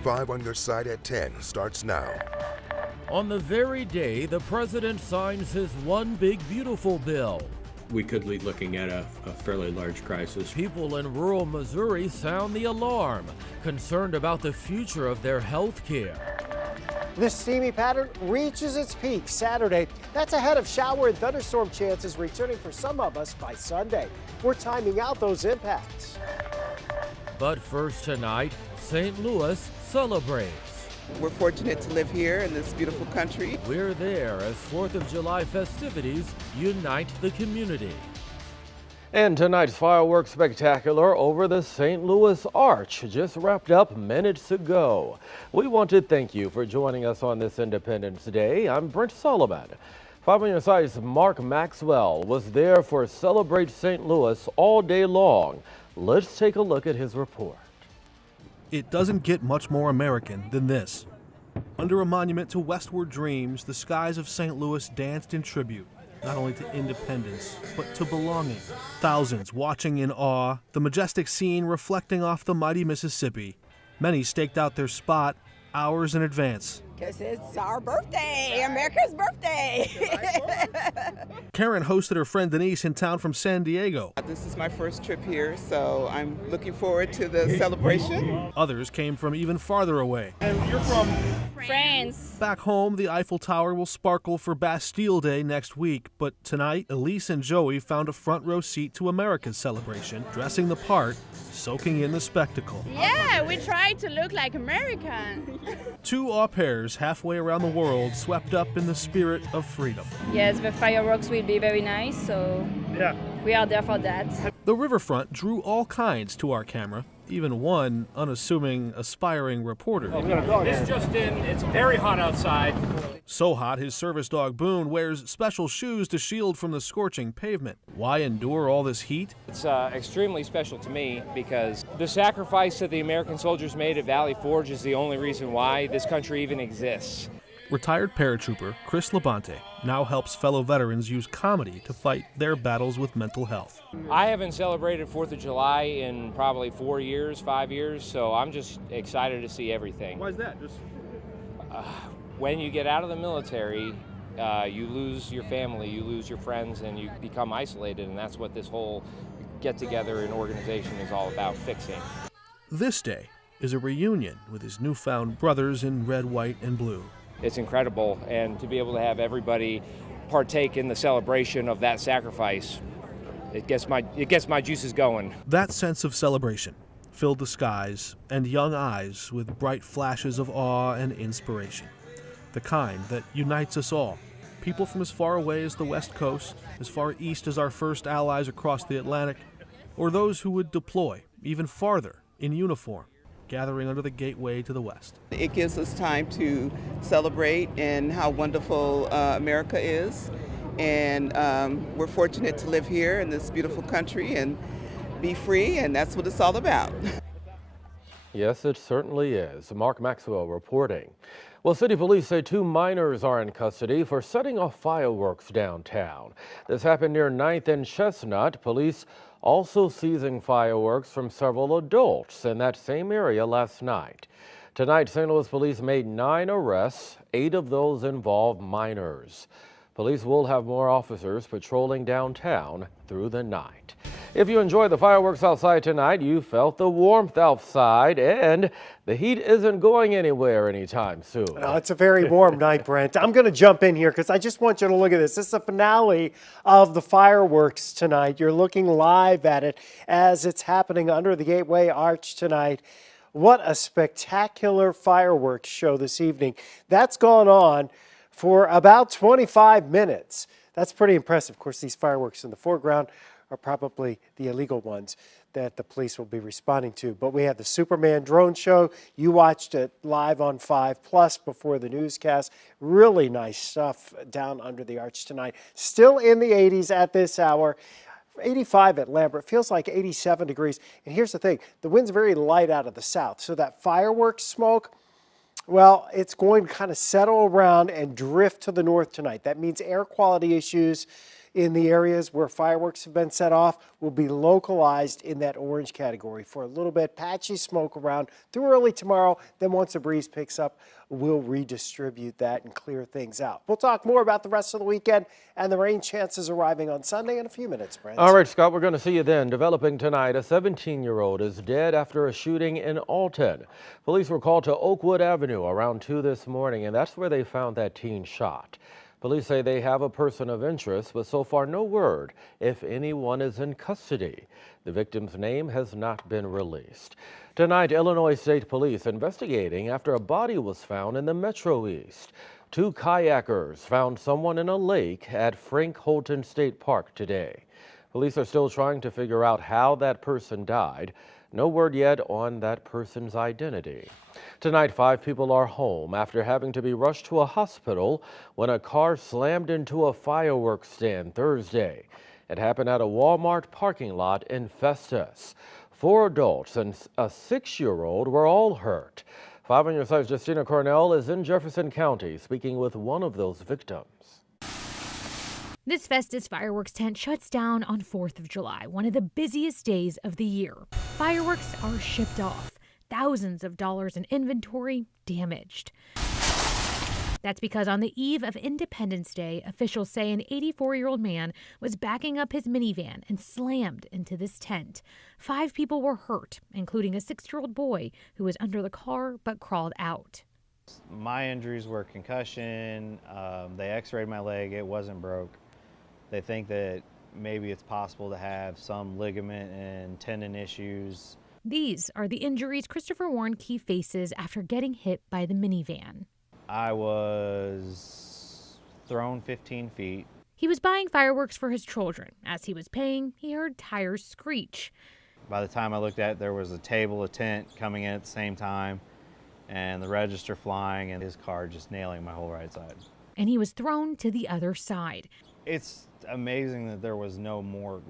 5 on Your Side at 10 starts now. On the very day the president signs his One Big Beautiful bill, we could be looking at a fairly large crisis. people in rural Missouri sound the alarm, concerned about the future of their health care. This steamy pattern reaches its peak Saturday. That's ahead of shower and thunderstorm chances returning for some of us by Sunday. We're timing out those impacts. But first tonight, St. Louis celebrates. We're fortunate to live here in this beautiful country. We're there as 4th of July festivities unite the community. And tonight's fireworks spectacular over the St. Louis Arch just wrapped up minutes ago. We want to thank you for joining us on this Independence Day. I'm Brent Sullivan. 5 on Your Side's Mark Maxwell was there for Celebrate St. Louis all day long. Let's take a look at his report. It doesn't get much more American than this. Under a monument to westward dreams, the skies of St. Louis danced in tribute, not only to independence, but to belonging. Thousands watching in awe, the majestic scene reflecting off the mighty Mississippi. Many staked out their spot hours in advance. Because it's our birthday, America's birthday. Karen hosted her friend Denise in town from San Diego. This is my first trip here, so I'm looking forward to the celebration. Others came from even farther away. And you're from? France. Back home, the Eiffel Tower will sparkle for Bastille Day next week, but tonight, Elise and Joey found a front row seat to America's celebration, dressing the part, soaking in the spectacle. Yeah, we try to look like American. Two au pairs halfway around the world swept up in the spirit of freedom. Yes, the fireworks will be very nice, so Yeah. we are there for that. The riverfront drew all kinds to our camera, even one unassuming, aspiring reporter. This just in, it's very hot outside. So hot, his service dog Boone wears special shoes to shield from the scorching pavement. Why endure all this heat? It's extremely special to me because the sacrifice that the American soldiers made at Valley Forge is the only reason why this country even exists. Retired paratrooper Chris Labonte now helps fellow veterans use comedy to fight their battles with mental health. I haven't celebrated 4th of July in probably 4 years, 5 years, so I'm just excited to see everything. Why is that? When you get out of the military, you lose your family, you lose your friends, and you become isolated, and that's what this whole get-together and organization is all about fixing. This day is a reunion with his newfound brothers in red, white, and blue. It's incredible, and to be able to have everybody partake in the celebration of that sacrifice, it gets my juices going. That sense of celebration filled the skies and young eyes with bright flashes of awe and inspiration. The kind that unites us all. People from as far away as the West Coast, as far east as our first allies across the Atlantic, or those who would deploy even farther in uniform, gathering under the gateway to the West. It gives us time to celebrate and how wonderful America is. And we're fortunate to live here in this beautiful country and be free, and that's what it's all about. Yes, it certainly is. Mark Maxwell reporting. Well, city police say 2 minors are in custody for setting off fireworks downtown. This happened near 9th and Chestnut. Police also seizing fireworks from several adults in that same area last night. Tonight, St. Louis police made 9 arrests. 8 of those involve minors. Police will have more officers patrolling downtown through the night. If you enjoy the fireworks outside tonight, you felt the warmth outside, and the heat isn't going anywhere anytime soon. No, it's a very warm night, Brent. I'm going to jump in here because I just want you to look at this. This is the finale of the fireworks tonight. You're looking live at it as it's happening under the Gateway Arch tonight. What a spectacular fireworks show this evening. That's gone on for about 25 minutes. That's pretty impressive. Of course, these fireworks in the foreground are probably the illegal ones that the police will be responding to. But we have the Superman drone show. You watched it live on 5+ before the newscast. Really nice stuff down under the arch tonight. Still in the 80s at this hour. 85 at Lambert. Feels like 87 degrees. And here's the thing. The wind's very light out of the south. So that fireworks smoke, well, it's going to kind of settle around and drift to the north tonight. That means air quality issues in the areas where fireworks have been set off will be localized in that orange category for a little bit. Patchy smoke around through early tomorrow. Then once the breeze picks up, we'll redistribute that and clear things out. We'll talk more about the rest of the weekend and the rain chances arriving on Sunday in a few minutes, Brent. All right, Scott, we're going to see you then. Developing tonight, a 17-year-old is dead after a shooting in Alton. Police were called to Oakwood Avenue around 2 this morning, and that's where they found that teen shot. Police say they have a person of interest, but so far no word if anyone is in custody. The victim's name has not been released. Tonight, Illinois State Police investigating after a body was found in the Metro East. 2 kayakers found someone in a lake at Frank Holton State Park today. Police are still trying to figure out how that person died. No word yet on that person's identity. Tonight, 5 people are home after having to be rushed to a hospital when a car slammed into a fireworks stand Thursday. It happened at a Walmart parking lot in Festus. 4 adults and a 6-year-old were all hurt. 5 on your side, Justina Cornell is in Jefferson County speaking with one of those victims. This Festus fireworks tent shuts down on 4th of July, one of the busiest days of the year. Fireworks are shipped off. Thousands of dollars in inventory damaged. That's because on the eve of Independence Day, officials say an 84-year-old man was backing up his minivan and slammed into this tent. 5 people were hurt, including a 6-year-old boy who was under the car but crawled out. My injuries were concussion. They x-rayed my leg. It wasn't broke. They think that maybe it's possible to have some ligament and tendon issues. These are the injuries Christopher Warnke faces after getting hit by the minivan. I was thrown 15 feet. He was buying fireworks for his children. As he was paying, he heard tires screech. By the time I looked at it, there was a table, a tent coming in at the same time, and the register flying, and his car just nailing my whole right side. And he was thrown to the other side. It's amazing that there was no more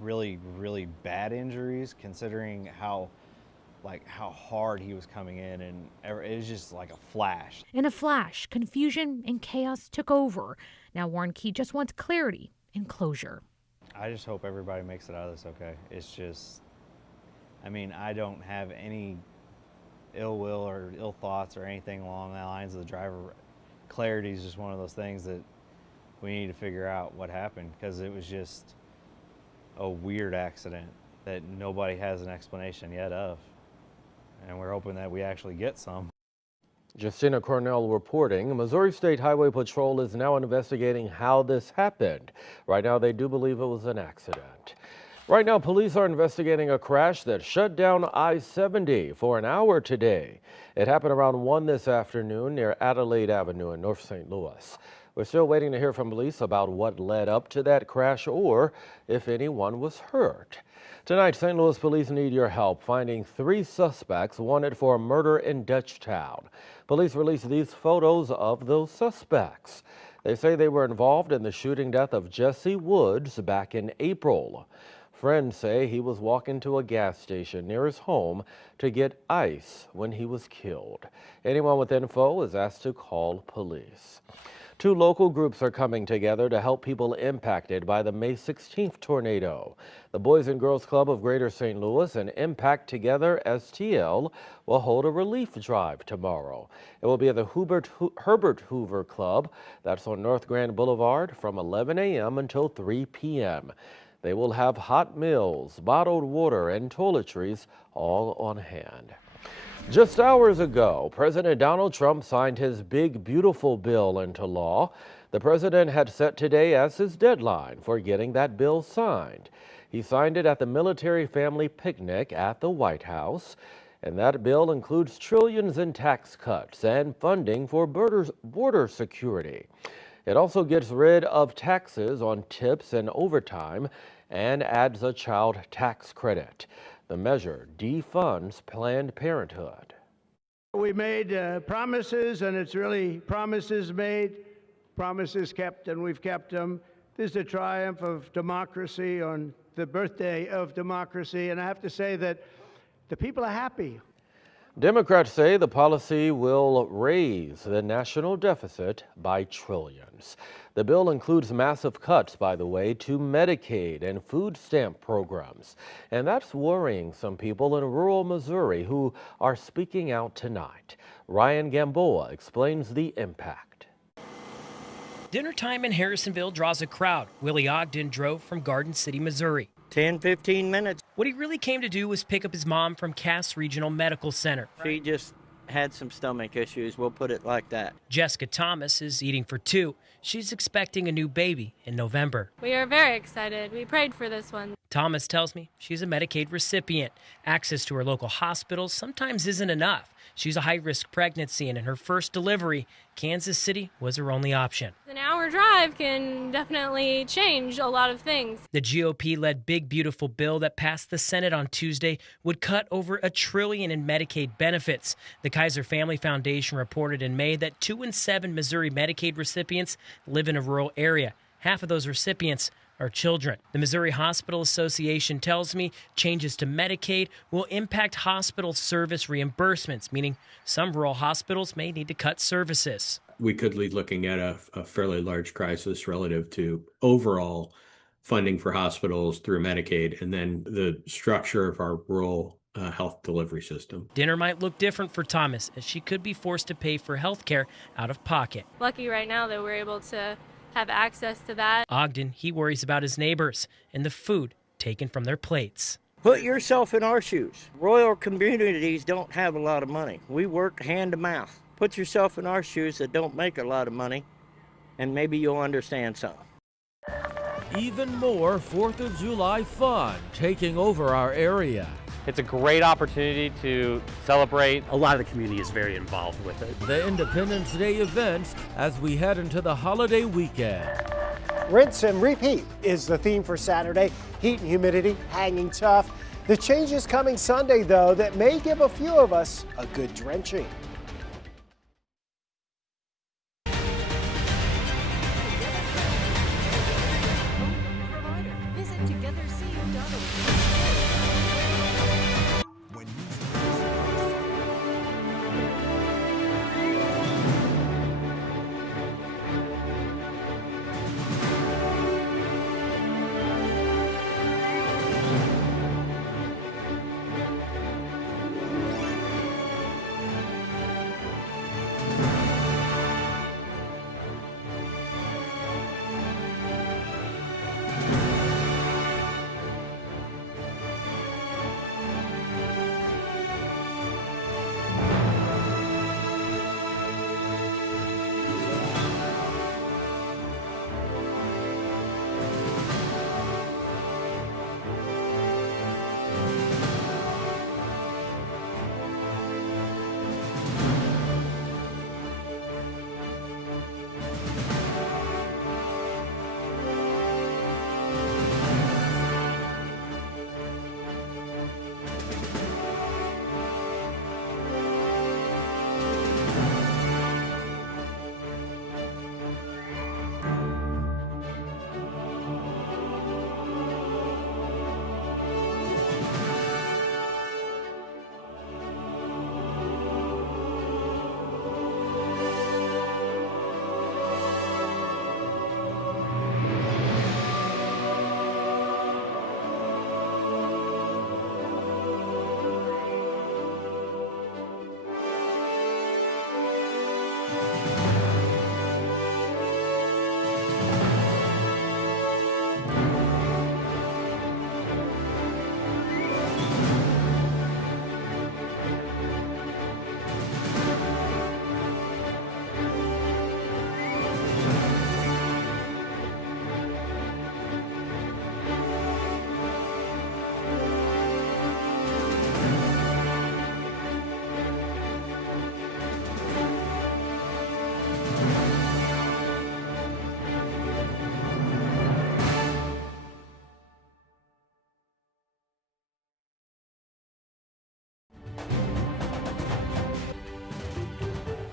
really bad injuries, considering how hard he was coming in, and it was just like a flash. In a flash, confusion and chaos took over. Now Warnke just wants clarity and closure. I just hope everybody makes it out of this okay. It's just, I don't have any ill will or ill thoughts or anything along the lines of the driver. Clarity is just one of those things that we need to figure out what happened, because it was just a weird accident that nobody has an explanation yet of. And we're hoping that we actually get some. Justina Cornell reporting. Missouri State Highway Patrol is now investigating how this happened. Right now, they do believe it was an accident. Right now, police are investigating a crash that shut down I-70 for an hour today. It happened around 1 this afternoon near Adelaide Avenue in North St. Louis. We're still waiting to hear from police about what led up to that crash or if anyone was hurt. Tonight, St. Louis police need your help finding 3 suspects wanted for a murder in Dutchtown. Police released these photos of those suspects. They say they were involved in the shooting death of Jesse Woods back in April. Friends say he was walking to a gas station near his home to get ice when he was killed. Anyone with info is asked to call police. 2 local groups are coming together to help people impacted by the May 16th tornado. The Boys and Girls Club of Greater St. Louis and Impact Together STL will hold a relief drive tomorrow. It will be at the Herbert Hoover Club. That's on North Grand Boulevard from 11 a.m. until 3 p.m. They will have hot meals, bottled water, and toiletries all on hand. Just hours ago, President Donald Trump signed his Big Beautiful Bill into law. The president had set today as his deadline for getting that bill signed. He signed it at the Military Family Picnic at the White House. And that bill includes trillions in tax cuts and funding for border security. It also gets rid of taxes on tips and overtime and adds a child tax credit. The measure defunds Planned Parenthood. We made promises, and it's really promises made, promises kept, and we've kept them. This is a triumph of democracy on the birthday of democracy, and I have to say that the people are happy. Democrats say the policy will raise the national deficit by trillions. The bill includes massive cuts, by the way, to Medicaid and food stamp programs. And that's worrying some people in rural Missouri who are speaking out tonight. Ryan Gamboa explains the impact. Dinner time in Harrisonville draws a crowd. Willie Ogden drove from Garden City, Missouri. 10-15 minutes. What he really came to do was pick up his mom from Cass Regional Medical Center. She just had some stomach issues, we'll put it like that. Jessica Thomas is eating for two. She's expecting a new baby in November. We are very excited. We prayed for this one. Thomas tells me she's a Medicaid recipient. Access to her local hospitals sometimes isn't enough. She's a high-risk pregnancy, and in her first delivery, Kansas City was her only option. An hour drive can definitely change a lot of things. The GOP-led Big Beautiful Bill that passed the Senate on Tuesday would cut over $1 trillion in Medicaid benefits. The Kaiser Family Foundation reported in May that 2 in 7 Missouri Medicaid recipients live in a rural area. Half of those recipients are children. The Missouri Hospital Association tells me changes to Medicaid will impact hospital service reimbursements, meaning some rural hospitals may need to cut services. We could be looking at a fairly large crisis relative to overall funding for hospitals through Medicaid and then the structure of our rural health delivery system. Dinner might look different for Thomas, as she could be forced to pay for health care out of pocket. Lucky right now that we're able to have access to that. Ogden, he worries about his neighbors and the food taken from their plates. Put yourself in our shoes. Rural communities don't have a lot of money. We work hand to mouth. Put yourself in our shoes that don't make a lot of money, and maybe you'll understand something. Even more 4th of July fun taking over our area. It's a great opportunity to celebrate. A lot of the community is very involved with it. The Independence Day events as we head into the holiday weekend. Rinse and repeat is the theme for Saturday. Heat and humidity hanging tough. The changes coming Sunday, though, that may give a few of us a good drenching. Visit togethercu.org.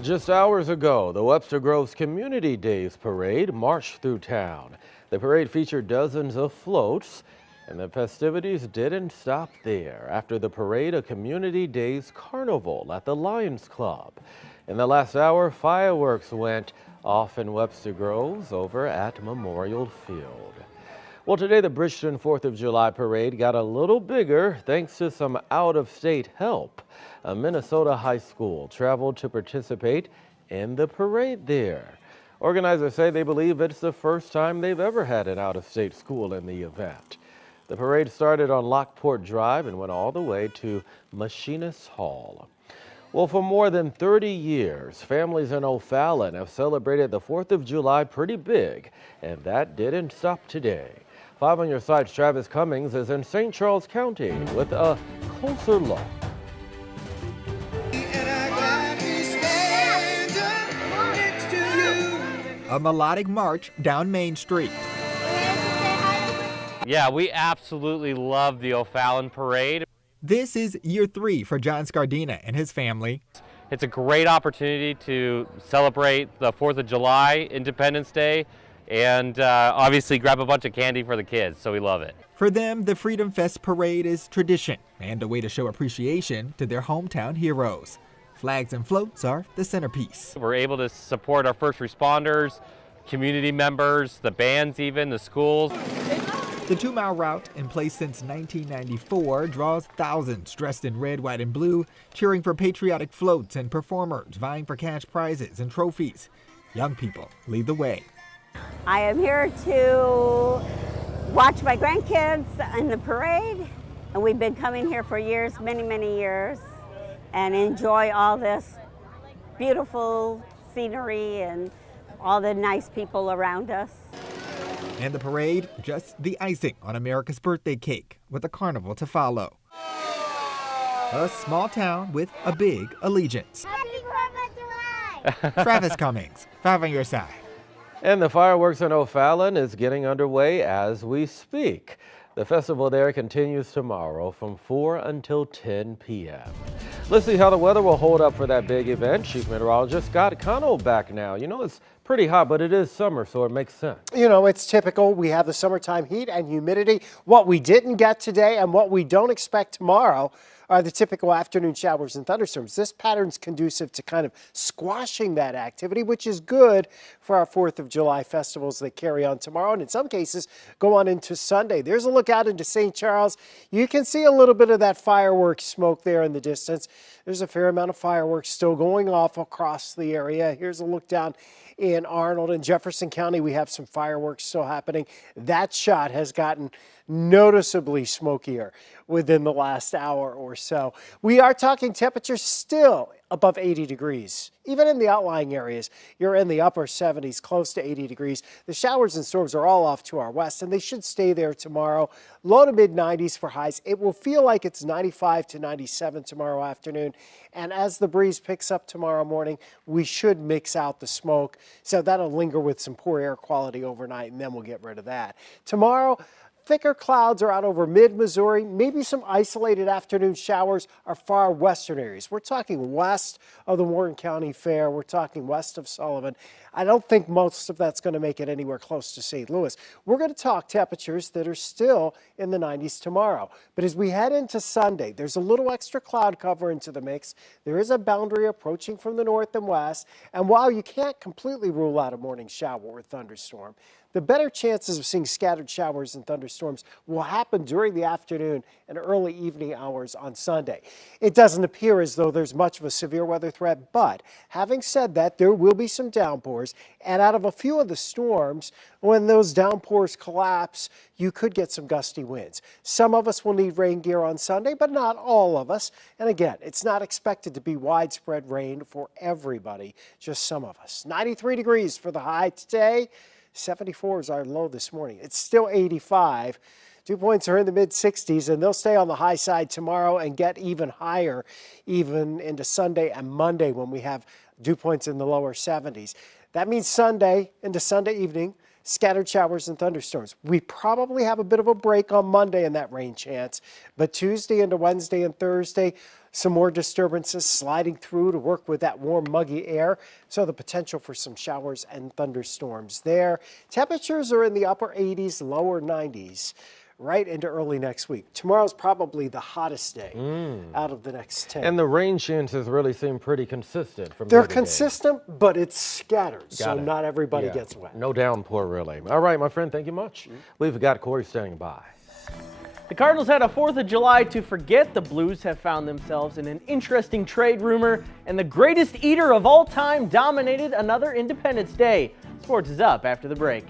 Just hours ago, the Webster Groves Community Days Parade marched through town. The parade featured dozens of floats And the festivities didn't stop there. After the parade, a Community Days Carnival at the Lions Club. In the last hour, fireworks went off in Webster Groves over at Memorial Field. Well, today the Bridgeton 4th of July parade got a little bigger thanks to some out-of-state help. A Minnesota high school traveled to participate in the parade there. Organizers say they believe it's the first time they've ever had an out-of-state school in the event. The parade started on Lockport Drive and went all the way to Machinist Hall. Well, for more than 30 years, families in O'Fallon have celebrated the 4th of July pretty big, and that didn't stop today. 5 on your side's Travis Cummings is in St. Charles County with a closer look. A melodic march down Main Street. Yeah, we absolutely love the O'Fallon Parade. This is year 3 for John Scardina and his family. It's a great opportunity to celebrate the 4th of July, Independence Day, and obviously grab a bunch of candy for the kids, so we love it. For them, the Freedom Fest Parade is tradition and a way to show appreciation to their hometown heroes. Flags and floats are the centerpiece. We're able to support our first responders, community members, the bands even, the schools. The 2-mile route, in place since 1994, draws thousands dressed in red, white, and blue, cheering for patriotic floats and performers vying for cash prizes and trophies. Young people lead the way. I am here to watch my grandkids in the parade, and we've been coming here for years, many, many years, and enjoy all this beautiful scenery and all the nice people around us. And the parade, just the icing on America's birthday cake, with a carnival to follow. A small town with a big allegiance. Happy 4th of July! Travis Cummings, 5 on your side. And the fireworks in O'Fallon is getting underway as we speak. The festival there continues tomorrow from 4 until 10 p.m. Let's see how the weather will hold up for that big event. Chief Meteorologist Scott Connell back now. You know, it's pretty hot, but it is summer, so it makes sense. You know, it's typical. We have the summertime heat and humidity. What we didn't get today and what we don't expect tomorrow are the typical afternoon showers and thunderstorms. This pattern's conducive to kind of squashing that activity, which is good for our 4th of July festivals that carry on tomorrow and in some cases go on into Sunday. There's a look out into St. Charles. You can see a little bit of that fireworks smoke there in the distance. There's a fair amount of fireworks still going off across the area. Here's a look down in Arnold and Jefferson County. We have some fireworks still happening. That shot has gotten noticeably smokier within the last hour or so. We are talking temperatures still above 80 degrees. Even in the outlying areas, you're in the upper 70s, close to 80 degrees. The showers and storms are all off to our west, and they should stay there tomorrow. Low to mid 90s for highs. It will feel like it's 95 to 97 tomorrow afternoon. And as the breeze picks up tomorrow morning, we should mix out the smoke. So that'll linger with some poor air quality overnight, and then we'll get rid of that. Tomorrow, thicker clouds are out over mid-Missouri. Maybe some isolated afternoon showers are far western areas. We're talking west of the Warren County Fair. We're talking west of Sullivan. I don't think most of that's going to make it anywhere close to St. Louis. We're going to talk temperatures that are still in the 90s tomorrow. But as we head into Sunday, there's a little extra cloud cover into the mix. There is a boundary approaching from the north and west. And while you can't completely rule out a morning shower or thunderstorm, the better chances of seeing scattered showers and thunderstorms will happen during the afternoon and early evening hours on Sunday. It doesn't appear as though there's much of a severe weather threat, but having said that, there will be some downpours. And out of a few of the storms, when those downpours collapse, you could get some gusty winds. Some of us will need rain gear on Sunday, but not all of us. And again, it's not expected to be widespread rain for everybody, just some of us. 93 degrees for the high today. 74 is our low this morning. It's still 85. Dew points are in the mid-60s, and they'll stay on the high side tomorrow and get even higher even into Sunday and Monday when we have dew points in the lower 70s. That means Sunday into Sunday evening, scattered showers and thunderstorms. We probably have a bit of a break on Monday in that rain chance, but Tuesday into Wednesday and Thursday, some more disturbances sliding through to work with that warm, muggy air. So the potential for some showers and thunderstorms there. Temperatures are in the upper 80s, lower 90s. right into early next week. Tomorrow's probably the hottest day out of the next 10. And the rain chances really seem pretty consistent from They're day to day. consistent, but it's scattered, so Got it. not everybody Yeah. gets wet. No downpour, really. All right, my friend, thank you much. We've got Corey standing by. The Cardinals had a 4th of July to forget. The Blues have found themselves in an interesting trade rumor, and the greatest eater of all time dominated another Independence Day. Sports is up after the break.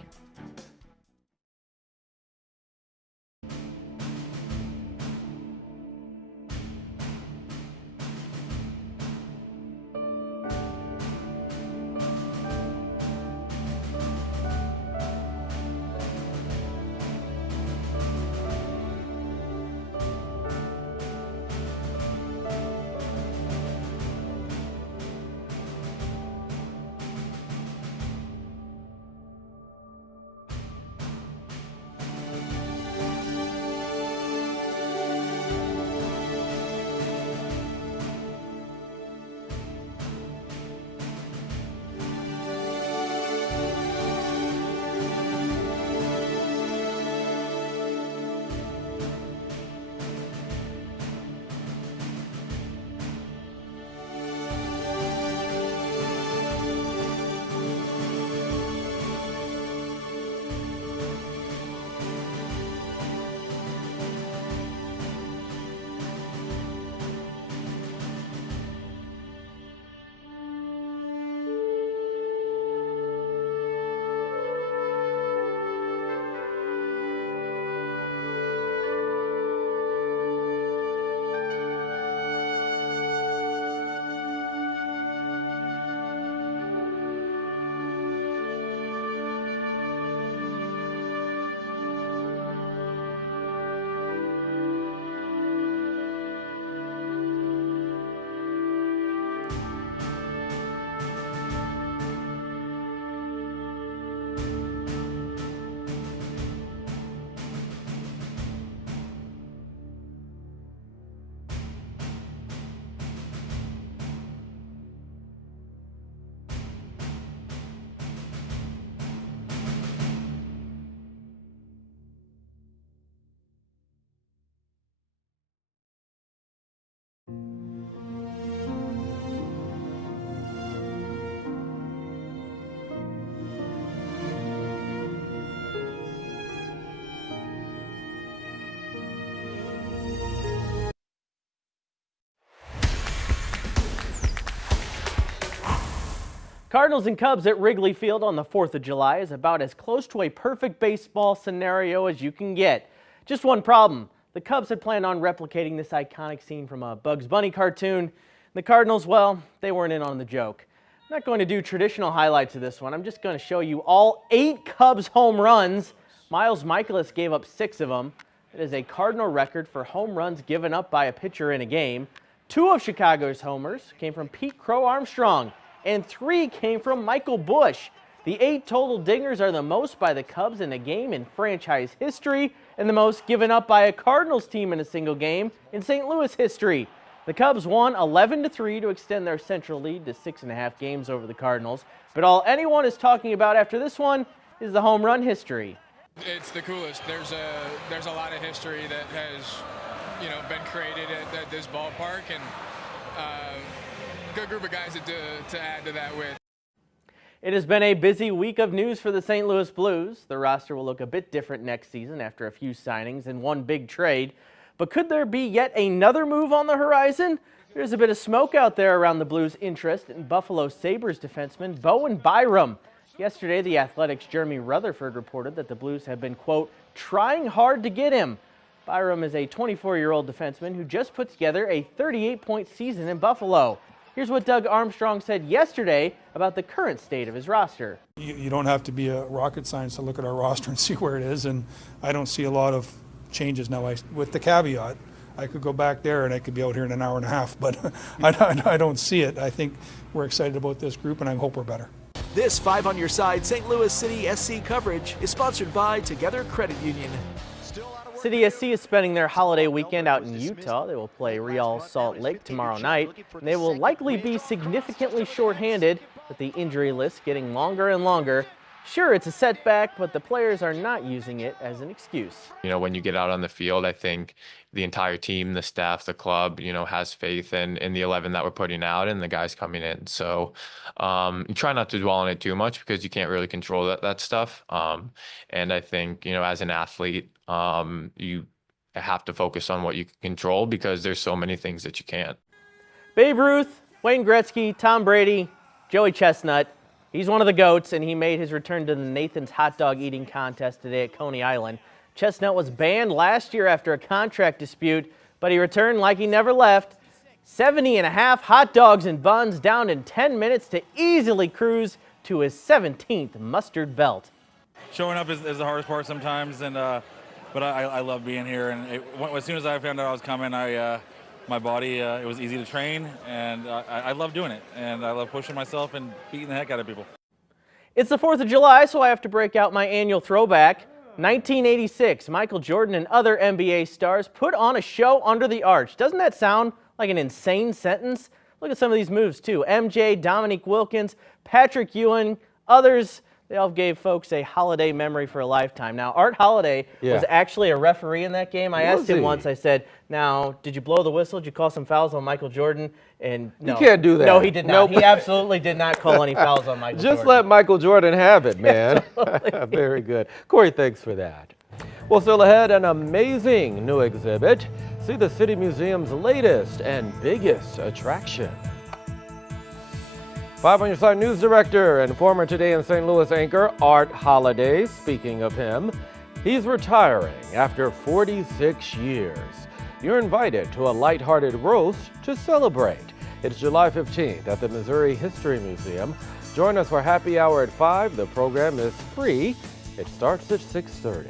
Cardinals and Cubs at Wrigley Field on the 4th of July is about as close to a perfect baseball scenario as you can get. Just one problem. The Cubs had planned on replicating this iconic scene from a Bugs Bunny cartoon. The Cardinals, well, they weren't in on the joke. I'm not going to do traditional highlights of this one. I'm just going to show you all 8 Cubs home runs. Miles Mikolas gave up 6 of them. It is a Cardinal record for home runs given up by a pitcher in a game. 2 of Chicago's homers came from Pete Crow Armstrong, and 3 came from Michael Busch. The 8 total dingers are the most by the Cubs in a game in franchise history, and the most given up by a Cardinals team in a single game in St. Louis history. The Cubs won 11-3 to extend their central lead to 6.5 games over the Cardinals, but all anyone is talking about after this one is the home run history. It's the coolest. There's a lot of history that has, been created at this ballpark, and good group of guys to add to that with. It has been a busy week of news for the St. Louis Blues. The roster will look a bit different next season after a few signings and one big trade. But could there be yet another move on the horizon? There's a bit of smoke out there around the Blues' interest in Buffalo Sabres defenseman Bowen Byram. Yesterday, the Athletic's Jeremy Rutherford reported that the Blues have been, quote, trying hard to get him. Byram is a 24-year-old defenseman who just put together a 38-point season in Buffalo. Here's what Doug Armstrong said yesterday about the current state of his roster. You don't have to be a rocket scientist to look at our roster and see where it is, and I don't see a lot of changes now. With the caveat, I could go back there and I could be out here in an hour and a half, but I don't see it. I think we're excited about this group, and I hope we're better. This 5 on Your Side St. Louis City SC coverage is sponsored by Together Credit Union. City SC is spending their holiday weekend out in Utah. They will play Real Salt Lake tomorrow night. And they will likely be significantly shorthanded, with the injury list getting longer and longer. Sure, it's a setback, but the players are not using it as an excuse. You know, when you get out on the field, I think the entire team, the staff, the club, you know, has faith in the 11 that we're putting out and the guys coming in. So you try not to dwell on it too much because you can't really control that stuff. And I think, you know, as an athlete, you have to focus on what you can control because there's so many things that you can't. Babe Ruth, Wayne Gretzky, Tom Brady, Joey Chestnut. He's one of the GOATs, and he made his return to the Nathan's Hot Dog Eating Contest today at Coney Island. Chestnut was banned last year after a contract dispute, but he returned like he never left. 70.5 hot dogs and buns down in 10 minutes to easily cruise to his 17th mustard belt. Showing up is the hardest part sometimes, and but I love being here. And as soon as I found out I was coming, my body, it was easy to train, and I love doing it, and I love pushing myself and beating the heck out of people. It's the 4th of July, so I have to break out my annual throwback. 1986, Michael Jordan and other NBA stars put on a show under the arch. Doesn't that sound like an insane sentence? Look at some of these moves, too. MJ, Dominique Wilkins, Patrick Ewing, others. They all gave folks a holiday memory for a lifetime. Now, Art Holliday was actually a referee in that game. I asked him once, I said, now, did you blow the whistle? Did you call some fouls on Michael Jordan? And no. You can't do that. No, he did not. Nope. He absolutely did not call any fouls on Michael Jordan. Just let Michael Jordan have it, man. Very good. Corey, thanks for that. Well, still ahead, an amazing new exhibit. See the City Museum's latest and biggest attraction. 5 on Your Side news director and former Today in St. Louis anchor Art Holliday. Speaking of him, he's retiring after 46 years. You're invited to a lighthearted roast to celebrate. It's July 15th at the Missouri History Museum. Join us for happy hour at 5. The program is free. It starts at 6:30.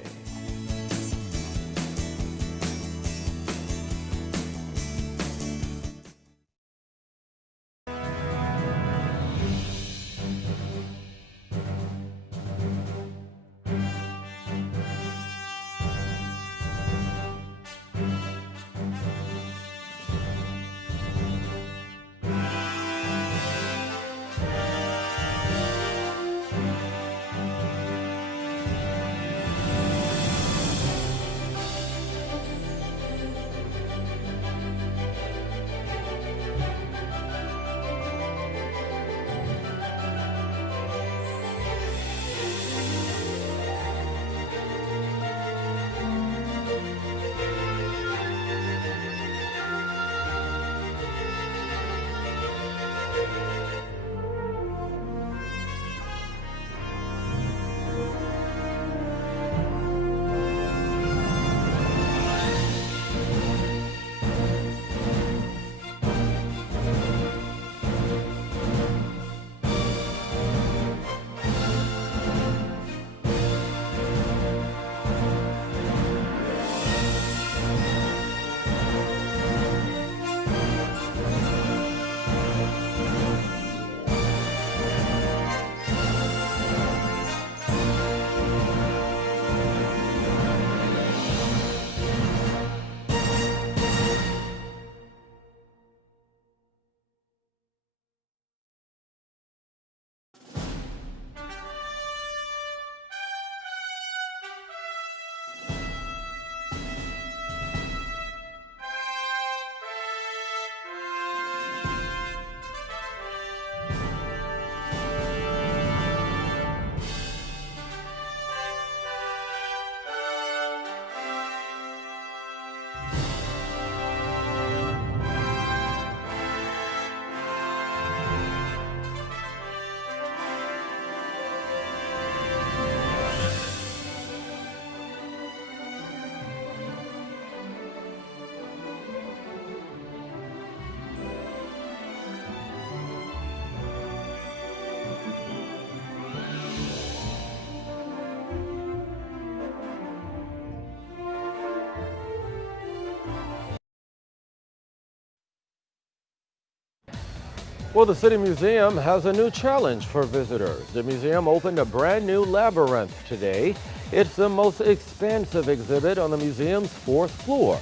Well, the City Museum has a new challenge for visitors. The museum opened a brand new labyrinth today. It's the most expansive exhibit on the museum's 4th floor.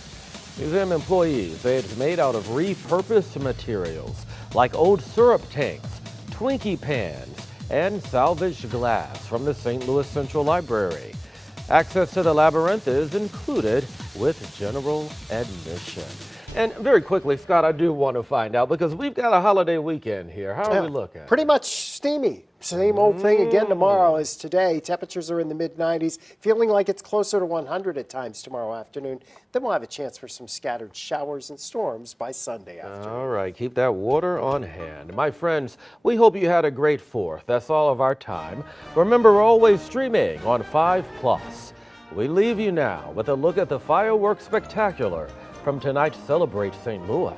Museum employees say it's made out of repurposed materials like old syrup tanks, Twinkie pans, and salvaged glass from the St. Louis Central Library. Access to the labyrinth is included with general admission. And very quickly, Scott, I do want to find out, because we've got a holiday weekend here. How are we looking? Pretty much steamy. Same old thing again tomorrow as today. Temperatures are in the mid-90s, feeling like it's closer to 100 at times tomorrow afternoon. Then we'll have a chance for some scattered showers and storms by Sunday afternoon. All right, keep that water on hand. My friends, we hope you had a great 4th. That's all of our time. Remember, we're always streaming on 5+. We leave you now with a look at the fireworks spectacular from tonight's Celebrate St. Louis.